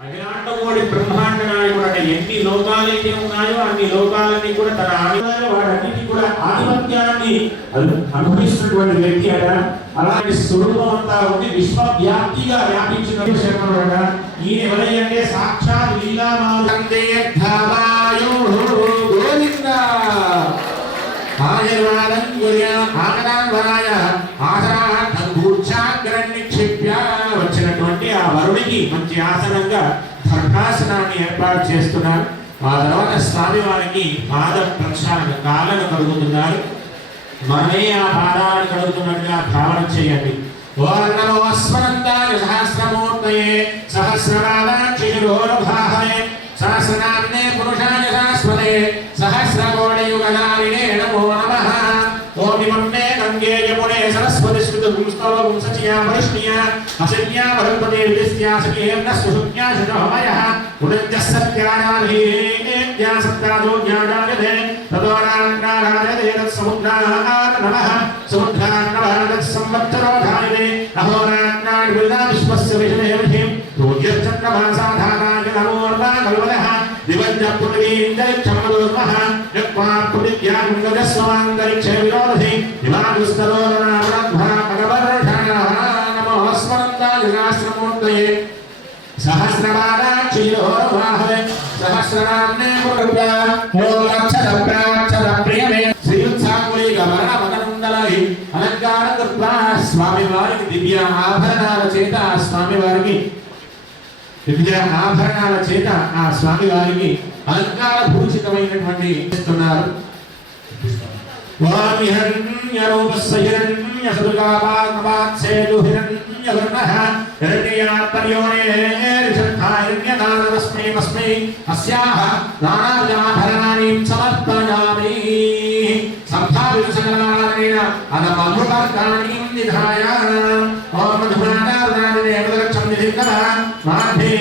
అఖిలాండకోటి బ్రహ్మాండ నాయకుడు అంటే ఎన్ని లోకాలైతే ఉన్నాయో అన్ని లోకాలని కూడా తన ఆధిపత్యాన్ని వాటన్నిటి కూడా ఆధిపత్యాన్ని అనుభవిస్తున్నటువంటి వ్యక్తి అట. అలాంటి స్వరూపం అంతా ఉండి విశ్వవ్యాప్తిగా వ్యాపించిన శర్మడు అట. ఈయన ఎవరంటే సాక్షాత్ వచ్చినటువంటి ఆ వరుడికి మంచి ఆసనంగా ధర్మాసనాన్ని ఏర్పాటు చేస్తున్నారు. ఆ తర్వాత స్వామి వారికి పాద ప్రక్షాళన కాళ్ళను కడుగుతున్నారు. మనమే ఆ పాదాలను కడుగుతున్నట్టుగా భావన చేయండి. ఓం నమో స్వనంతాయ సహస్రమూర్తయే సహస్రపాదాక్షిరోర్భాహే సహస్రనామ్నే పురుషాయ శాశ్వతే సహస్రకోటియుగధారిణే నమో నమః. ఓం ఇమమ్మే గంగే యమునే సరస్వతి స్మృతపుంస్తవం సచియా వైష్ణ్యా అసన్యా బృహస్పతి విదిస్యా సఖేర్న సుషుజ్ఞా శతమయః ఉదజ్జ సత్యానాధీన్యా సత్తాదో జ్ఞానాయతే తదోరాంకారాయతే తత్సముద్రాః నమః సముద్రాన్నవః సంవత్సరోధాయతే అహోరాత్రాణి విదా విశ్వస్య విష్ణే విధిం రోజ్యచక్రమాసాధారాయ నమోర్వా కల్వదః దివజ్జ పృథివీందరిక్షమదోర్వః యక్వా పృథివ్యాముగదస్వాంతరిక్షే విరోధి దివాగుస్తరోరణావరద్భా భగవర్షణః నమో స్మరంతాయ సహస్రమూర్తయే సహస్రపాదాక్షిరోర్భాహే సహస్రనామ్నే పురుషా ఓం అక్షర ప్రాక్షర ప్రియమే శ్రీయుత్సాంగులి గమనమదనందలై అలంకార కృత్వా స్వామి వారికి దివ్య ఆభరణాల చేత స్వామి వారికి ఆ స్వామి వారికి అలంకార భూషితమైనటువంటి ఇస్తున్నారు. ఓం హిరణ్యరూపస్య హిరణ్యసృగాపాత్సేతు హిరణ్యవర్ణః హిరణ్యయాత్పర్యోణేర్షట్ఠారణ్యదానమస్మై అస్యాః నానావిధాభరణాని సమర్పయామి. సప్తావింశకలానేన అదమధుకర్తాని నిధాయ ఓం మధుమానార్దానినే మధురక్షం నిధికర మాధే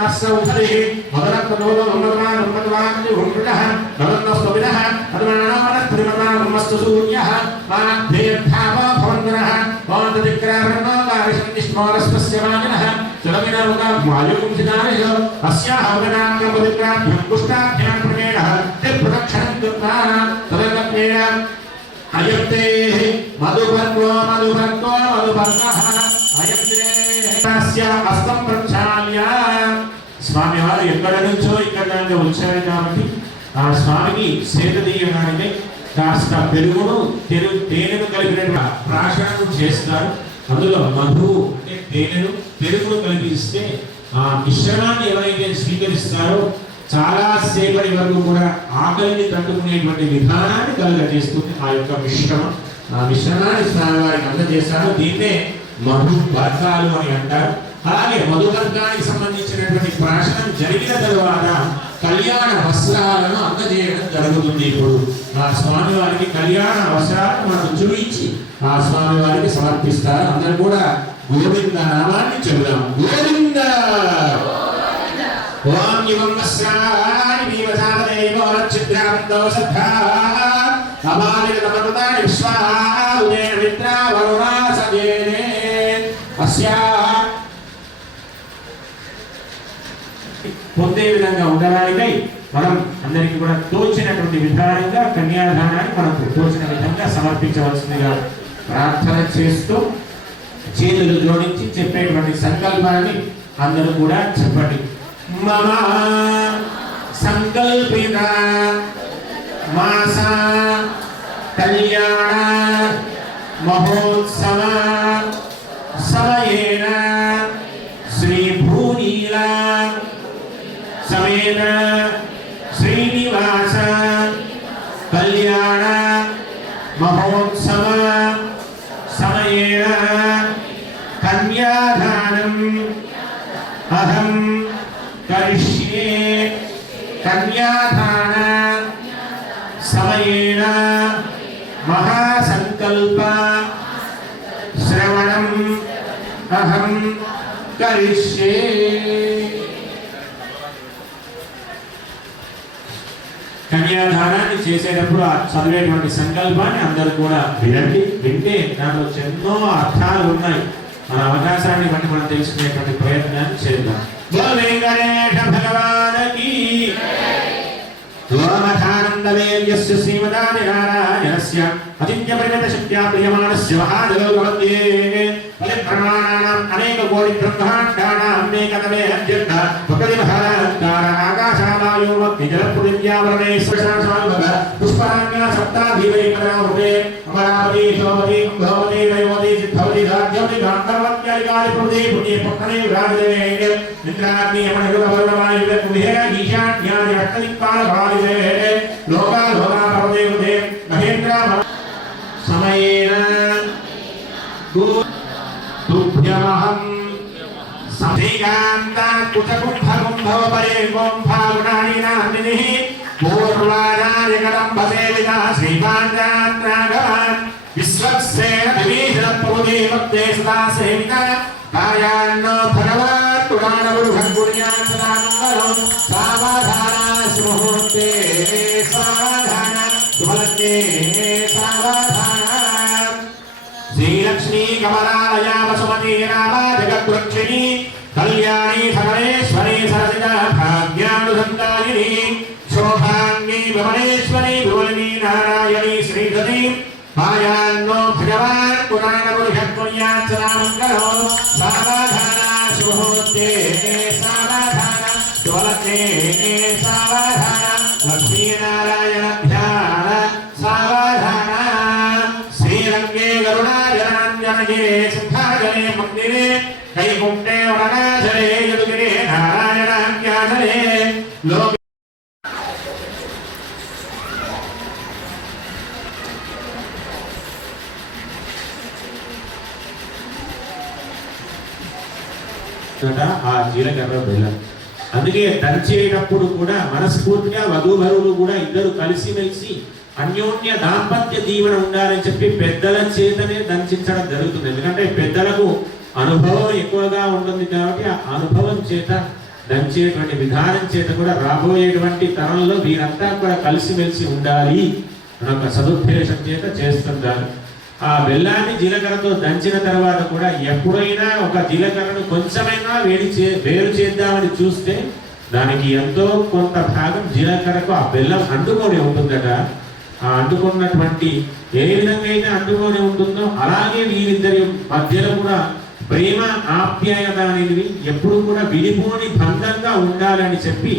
నస్సౌధరి మధురత్వదోదమమద్వానమద్వాని హుంకృతః నవన్నస్వవిదః అద్వానమనస్త్రిమద్వానమస్తు సూర్యః మాధేర్థావో భవంతరః ఓంతదిక్రారణోగారిషన్నిష్మోరస్పస్య వాజినః సురవినరుగా వాయుకుంసిదానయ అస్యాః అవగనాంగముదిక్రాభ్యం పుష్టాభ్యాం ప్రమేణః ప్రదక్షిణం కృత్వా తదగత్యేన అయతే మధుభర్గో మధుభర్గో మధుభర్గః అయతే తస్య హస్తం ప్రక్షాళ్య. స్వామి వారు ఎక్కడ నుంచో ఇక్కడ వచ్చారు కాబట్టి ఆ స్వామికి సేద తీయడానికి కాస్త పెరుగును తేనెను కలిపిన ప్రాశనం చేస్తారు. అందులో మధువు అంటే తేనెను పెరుగును కలిపిస్తే ఆ మిశ్రమాన్ని ఎవరైతే స్వీకరిస్తారో చాలా సేపటి వరకు కూడా ఆకలిని తట్టుకునేటువంటి విధానాన్ని కలుగజేస్తుంది ఆ యొక్క మిశ్రమం. ఆ మిశ్రమాన్ని స్వామి వారికి అందజేస్తారు. దీన్నే మధువర్గాలు అని అంటారు. అలాగే మధువర్గానికి సంబంధించినటువంటి ప్రాశనం జరిగిన తరువాత కళ్యాణ వస్త్రాలను అందజేయడం జరుగుతుంది. ఇప్పుడు ఆ స్వామి వారికి కళ్యాణ వస్త్రాలను మనం చూపించి ఆ స్వామి వారికి సమర్పిస్తారు. అందరూ కూడా గోవింద నామాన్ని చెబుదాం. గోవింద ఓం యువం వస్త్రాని వీవసాదైవో చిత్రాంతో సద్భా అమాలిక నమృతాని విశ్వాఉదే మిత్రా వరుణా సజేనే అస్యా పొందే విధంగా ఉండడానికై మనం అందరికీ కూడా తోచినటువంటి విధానంగా కన్యాదానాన్ని మనకు తోచిన విధంగా సమర్పించవలసిందిగా ప్రార్థన చేస్తూ చేతులు జోడించి చెప్పేటువంటి సంకల్పాన్ని అందరూ కూడా చెప్పండి. మమ సంకల్పిత మాస కళ్యాణ మహోత్సవ సమయేన శ్రీ భూనీల సమేత శ్రీనివాస కళ్యాణ మహోత్సవ సమయేన కన్యాదానం అహం కరిష్యే. కన్యాదాన సమయేన మహాసంకల్ప శ్రవణం అహం కరిష్యే. కన్యాదానాన్ని చేసేటప్పుడు ఆ చదివేటువంటి సంకల్పాన్ని అందరూ కూడా వినండి. వింటే దాంట్లో ఎన్నో అర్థాలు ఉన్నాయి. మన అవకాశాన్ని బట్టి మనం తెలుసుకునేటువంటి ప్రయత్నాన్ని చేద్దాం. बोले गणेश भगवान की ओमथानन्दवेद्यस्य श्रीमदादिनारायणस्य अचिन्त्यपरिमितशक्त्या प्रियमाणस्य महादेववन्दे फलिप्रमाणानाम् अनेककोटिब्रह्माण्डानाम् एकतमे अध्यक्ष भक्तिमहाराकार आकाशावायोमग्निजलपृथिव्यावरणे स्वशासाल्भग पुष्पाण्या सप्ताधिवैकरावृते अमरावती शोभति भवति दैवति सिद्धवति राज्यवति गान्धर्वत्यादिकारि प्रभृति पुण्ये पत्तने विराजते इंद्राग्नि यमनिरुद्धवर्णवायुवे कुबेर ईशान्यादि अष्टदिक्पालभाविते लोका लोका भवते कृते महेन्द्र समयेन तुभ्यमहं सधिकान्ता कुटकुम्भकुम्भवपरे कुम्भागुणानि नाम्निः पूर्वानादिकदम्बसेविता श्रीपाञ्चात्रागवान् विश्वक्सेन विभीषणप्रभुते भक्ते सदा सेविता कायान्नो भगवान् पुराणगुरुभङ्गुर्यान् सदा मङ्गलं सावधाना सुमुहूर्ते सावधाना सुभलग्ने सावधाना श्रीलक्ष्मी कमलालया वसुमती नामा जगद्वक्षिणी कल्याणी सकलेश्वरी सरसिता भाग्यानुसन्दायिनी शोभाङ्गी विमलेश्वरी भुवनी नारायणी श्रीधरी मायान्नो भगवान् पुराणगुरुभङ्गुर्यान् सदा मङ्गलं सावधाना सुमुहूर्ते सावधाना सुभलग्ने सावधाना लक्ष्मीनारायणाभ्यां सावधाना श्रीरंगे गरुडाजनाञ्जनगे सिंहाजने मंदिरे कैकुण्ठे वरदाचले यदुगिरे नारायणाख्याचले लोक ఆ జీలకర్ర బెల్లం అందుకే దంచేటప్పుడు కూడా మనస్ఫూర్తిగా వధూవరులు కూడా ఇద్దరు కలిసిమెలిసి అన్యోన్య దాంపత్య జీవన ఉండాలని చెప్పి పెద్దల చేతనే దంచించడం జరుగుతుంది. ఎందుకంటే పెద్దలకు అనుభవం ఎక్కువగా ఉంటుంది కాబట్టి ఆ అనుభవం చేత దంచేటువంటి విధానం చేత కూడా రాబోయేటువంటి తరంలో వీరంతా కూడా కలిసిమెలిసి ఉండాలి అనే ఒక సదుద్దేశం చేత చేస్తుంటారు. ఆ బెల్లాన్ని జీలకర్రతో దంచిన తర్వాత కూడా ఎప్పుడైనా ఒక జీలకర్రను కొంచెమైనా వేరు చేద్దామని చూస్తే దానికి ఎంతో కొంత భాగం జీలకర్రకు ఆ బెల్లం అంటుకొని ఉంటుందట. ఆ అంటుకున్నటువంటి ఏ విధంగా అయితే అంటుకొని ఉంటుందో అలాగే వీరిద్దరి మధ్యలో కూడా ప్రేమ ఆప్యాయత అనేవి ఎప్పుడు కూడా విడిపోని బంధంగా ఉండాలని చెప్పి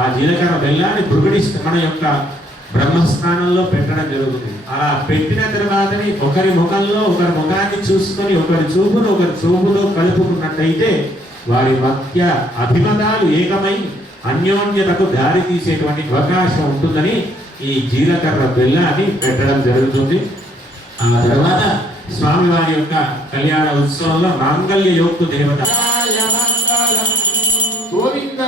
ఆ జీలకర్ర బెల్లాన్ని భృగుడిస్తూ మన యొక్క బ్రహ్మస్థానంలో పెట్టడం జరుగుతుంది. అలా పెట్టిన తర్వాతని ఒకరి ముఖంలో ఒకరి ముఖాన్ని చూసుకొని ఒకరి చూపులో కలుపుకున్నట్టయితే వారి మధ్య అభిమతాలు ఏకమై అన్యోన్యతకు దారి తీసేటువంటి అవకాశం ఉంటుందని ఈ జీలకర్ర బెల్లాన్ని పెట్టడం జరుగుతుంది. ఆ తర్వాత స్వామివారి యొక్క కళ్యాణ ఉత్సవంలో మాంగళ్య యోక్తు దేవత గోవింద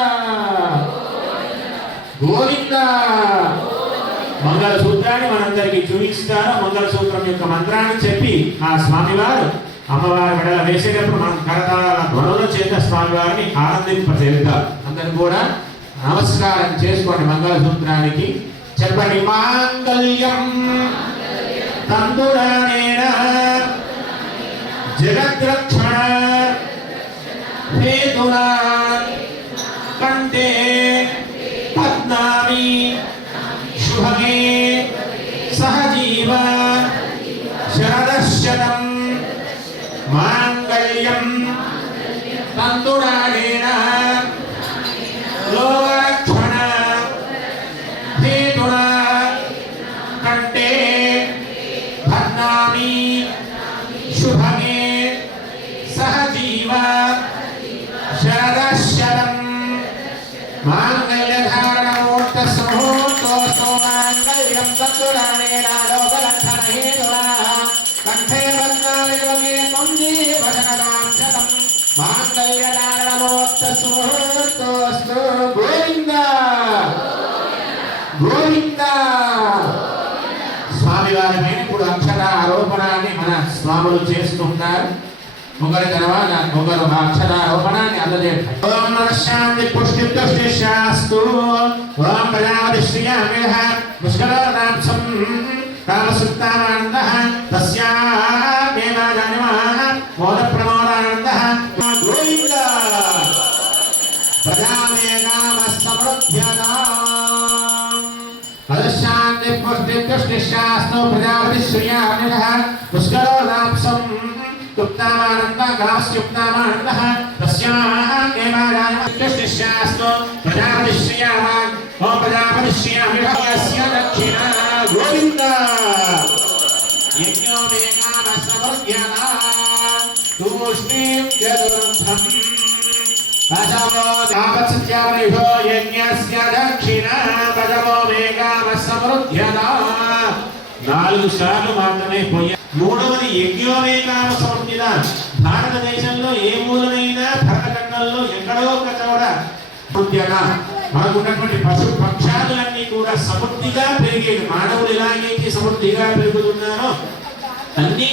గోవింద మంగళ సూత్రాన్ని మనందరికీ చూపిస్తారు. మంగళ సూత్రం యొక్క మంత్రాన్ని చెప్పి ఆ స్వామివారు అమ్మవారి మెడల వేసేటప్పుడు మనం కరతాళ ధ్వనుల చేత స్వామివారిని ఆనందింపజేస్తారు. అందరూ కూడా నమస్కారం చేసుకోండి. మంగళ సూత్రానికి చెప్పండి. మాంగళ్యం తంతురాణేన జగద్రక్షణ హేతునా కంటే పద్నామి శుభగే సహజీవ శరదశతం మాంగళ్యం తంతురాణేన లోకరక్షణ హేతునా కంటే పద్నామి శుభగే సహజీవ శరదశతం మాంగళ్యధారణమూర్త సమూర్తోస్తు మాంగళ్యం తంతురాణేన లోకరక్షణ హేతునా కంఠే పద్నామి శుభగే త్వం జీవశరదాం శతం మాంగళ్యధారణమూర్త సమూర్తోస్తు. గోవింద గోవింద. స్వామివారి పైన ఇప్పుడు అక్షర ఆరోపణాన్ని మన స్వాములు చేస్తున్నారు. ఒకరి తర్వాత ఒకరు అక్షరారోపణాన్ని అందజేస్తారు. ఓం నమఃశాంతి పుష్టి శాస్తు. ఓం ప్రజాపతి శ్రీయామిః పుష్కరానాంసం కామసుత్తానందః తస్యామేవాజానిమః మోద ప్రమోదానందః. గోవింద సమృద్ధ్యతాం అదశాంతి పుష్టిష్టాస్తు ప్రజాపతి శ్రీయామినః పుష్కరో నాప్సం యుక్తామానంద గాస్యుక్తామానందః తస్యాః దేవాలయ పుష్టిష్టాస్తు ప్రజాపతి శ్రీయామాన్ ఓం ప్రజాపతి శ్రీయామినః యస్య దక్షిణ గోవింద యజ్ఞో వేగాన సమృద్ధ్యతాం తూష్ణీం చతుర్థం పదవో దావత్సత్యావనిభో యజ్ఞస్య దక్షిణ పదవో వేగాన సమృద్ధ్యతాం 4 సార్లు మాత్రమే పోయా మూడవది యజ్ఞోవేకామ సమృద్ధిద భారతదేశంలో ఏ మూలనైనా భరతఖండంలో ఎక్కడో ఒక చోట సమృద్ధిగా మనకున్నటువంటి పశు పక్షాదులన్నీ కూడా సమృద్ధిగా పెరిగేది మానవులు ఎలాగైతే సమృద్ధిగా పెరుగుతున్నారో అన్నీ